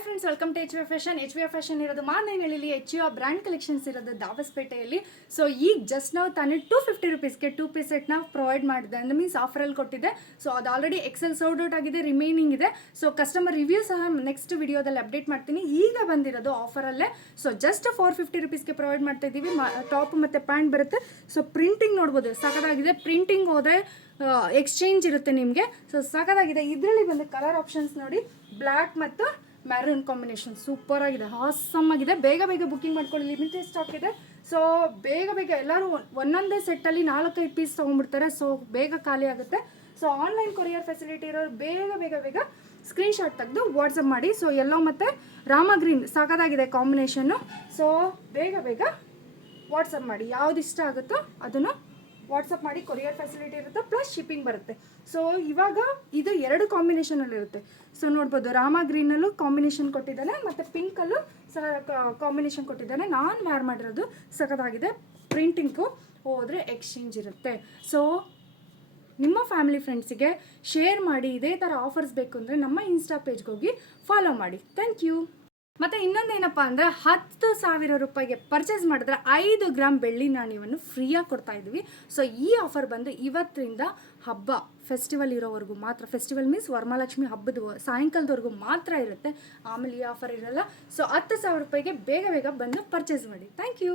Hi friends, welcome to H V fashion ಇರೋದು ಮಾದನಹಳ್ಳಿಲಿ H U brand collections ಇರೋದು ದಾಬಸ್ಪೇಟೆಯಲ್ಲಿ. ಸೊ ಈಗ ಜಸ್ಟ್ ನಾವು ತಾನೇ 250 rupeesಗೆ 2 ಪೀಸ್ ಸೆಟ್ನ ಪ್ರೊವೈಡ್ ಮಾಡಿದೆ, ಅಂದರೆ ಮೀನ್ಸ್ ಆಫರಲ್ಲಿ ಕೊಟ್ಟಿದೆ. ಸೊ ಅದು ಆಲ್ರೆಡಿ ಎಕ್ಸೆಲ್ ಸೋಲ್ಡ್ ಔಟ್ ಆಗಿದೆ, ರಿಮೈನಿಂಗ್ ಇದೆ. ಸೊ ಕಸ್ಟಮರ್ ರಿವ್ಯೂ ಸಹ ನೆಕ್ಸ್ಟ್ ವಿಡಿಯೋದಲ್ಲಿ ಅಪ್ಡೇಟ್ ಮಾಡ್ತೀನಿ. ಈಗ ಬಂದಿರೋದು ಆಫರಲ್ಲೇ. ಸೊ ಜಸ್ಟ್ 450 rupeesಗೆ ಪ್ರೊವೈಡ್ ಮಾಡ್ತಾ ಇದ್ದೀವಿ. ಟಾಪ್ ಮತ್ತು ಪ್ಯಾಂಟ್ ಬರುತ್ತೆ. ಸೊ ಪ್ರಿಂಟಿಂಗ್ ನೋಡ್ಬೋದು, ಸಖತ್ತಾಗಿದೆ. ಪ್ರಿಂಟಿಂಗ್ ಹೋದರೆ ಎಕ್ಸ್ಚೇಂಜ್ ಇರುತ್ತೆ ನಿಮಗೆ. ಸೊ ಸಖತ್ತಾಗಿದೆ. ಇದರಲ್ಲಿ ಬಂದು ಕಲರ್ ಆಪ್ಷನ್ಸ್ ನೋಡಿ, ಬ್ಲ್ಯಾಕ್ ಮತ್ತು ಮ್ಯಾರೂನ್ ಕಾಂಬಿನೇಷನ್ ಸೂಪರ್ ಆಗಿದೆ, ಆಸಮ್ ಆಗಿದೆ. ಬೇಗ ಬೇಗ ಬುಕ್ಕಿಂಗ್ ಮಾಡ್ಕೊಳ್ಳಿ, ಲಿಮಿಟೆಡ್ ಸ್ಟಾಕ್ ಇದೆ. ಸೊ ಬೇಗ ಬೇಗ ಎಲ್ಲರೂ ಒಂದೊಂದೇ ಸೆಟ್ಟಲ್ಲಿ 4-5 ಪೀಸ್ ತೊಗೊಂಡ್ಬಿಡ್ತಾರೆ. ಸೊ ಬೇಗ ಖಾಲಿ ಆಗುತ್ತೆ. ಸೊ ಆನ್ಲೈನ್ ಕೊರಿಯರ್ ಫೆಸಿಲಿಟಿ ಇರೋರು ಬೇಗ ಬೇಗ ಬೇಗ ಸ್ಕ್ರೀನ್ಶಾಟ್ ತೆಗೆದು ವಾಟ್ಸಪ್ ಮಾಡಿ. ಸೊ ಎಲ್ಲೋ ಮತ್ತು ರಾಮ ಗ್ರೀನ್ ಸಖತ್ತಾಗಿದೆ ಕಾಂಬಿನೇಷನ್ನು. ಸೊ ಬೇಗ ಬೇಗ ವಾಟ್ಸಪ್ ಮಾಡಿ, ಯಾವ್ದು ಇಷ್ಟ ಆಗುತ್ತೋ ಅದನ್ನು ವಾಟ್ಸಪ್ ಮಾಡಿ. ಕೊರಿಯರ್ ಫೆಸಿಲಿಟಿ ಇರುತ್ತೆ, ಪ್ಲಸ್ ಶಿಪ್ಪಿಂಗ್ ಬರುತ್ತೆ. ಸೊ ಇವಾಗ ಇದು 2 ಕಾಂಬಿನೇಷನಲ್ಲಿ ಇರುತ್ತೆ. ಸೊ ನೋಡ್ಬೋದು, ರಾಮ ಗ್ರೀನಲ್ಲೂ ಕಾಂಬಿನೇಷನ್ ಕೊಟ್ಟಿದ್ದಾನೆ ಮತ್ತು ಪಿಂಕಲ್ಲೂ ಸಹ ಕಾಂಬಿನೇಷನ್ ಕೊಟ್ಟಿದ್ದಾನೆ. ನಾನು ವೇರ್ ಮಾಡಿರೋದು ಸಖತ್ತಾಗಿದೆ. ಪ್ರಿಂಟಿಂಗು ಹೋದರೆ ಎಕ್ಸ್ಚೇಂಜ್ ಇರುತ್ತೆ. ಸೊ ನಿಮ್ಮ ಫ್ಯಾಮಿಲಿ ಫ್ರೆಂಡ್ಸಿಗೆ ಶೇರ್ ಮಾಡಿ. ಇದೇ ಥರ ಆಫರ್ಸ್ ಬೇಕು ಅಂದರೆ ನಮ್ಮ ಇನ್ಸ್ಟಾ ಪೇಜ್ಗೆ ಹೋಗಿ ಫಾಲೋ ಮಾಡಿ. Thank you. ಮತ್ತು ಇನ್ನೊಂದೇನಪ್ಪ ಅಂದರೆ 10,000 ರೂಪಾಯಿಗೆ ಪರ್ಚೇಸ್ ಮಾಡಿದ್ರೆ 5 ಗ್ರಾಮ್ ಬೆಳ್ಳಿ ನಾಣ್ಯವನ್ನು ಫ್ರೀಯಾಗಿ ಕೊಡ್ತಾ ಇದ್ದೀವಿ. ಸೊ ಈ ಆಫರ್ ಬಂದು ಇವತ್ತಿಂದ ಹಬ್ಬ ಫೆಸ್ಟಿವಲ್ ಇರೋವರೆಗೂ ಮಾತ್ರ. ಫೆಸ್ಟಿವಲ್ ಮೀನ್ಸ್ ವರಮಹಾಲಕ್ಷ್ಮಿ ಹಬ್ಬದ ಸಾಯಂಕಾಲದವರೆಗೂ ಮಾತ್ರ ಇರುತ್ತೆ. ಆಮೇಲೆ ಈ ಆಫರ್ ಇರಲ್ಲ. ಸೊ 10,000 ರೂಪಾಯಿಗೆ ಬೇಗ ಬೇಗ ಬಂದು ಪರ್ಚೇಸ್ ಮಾಡಿ. Thank you.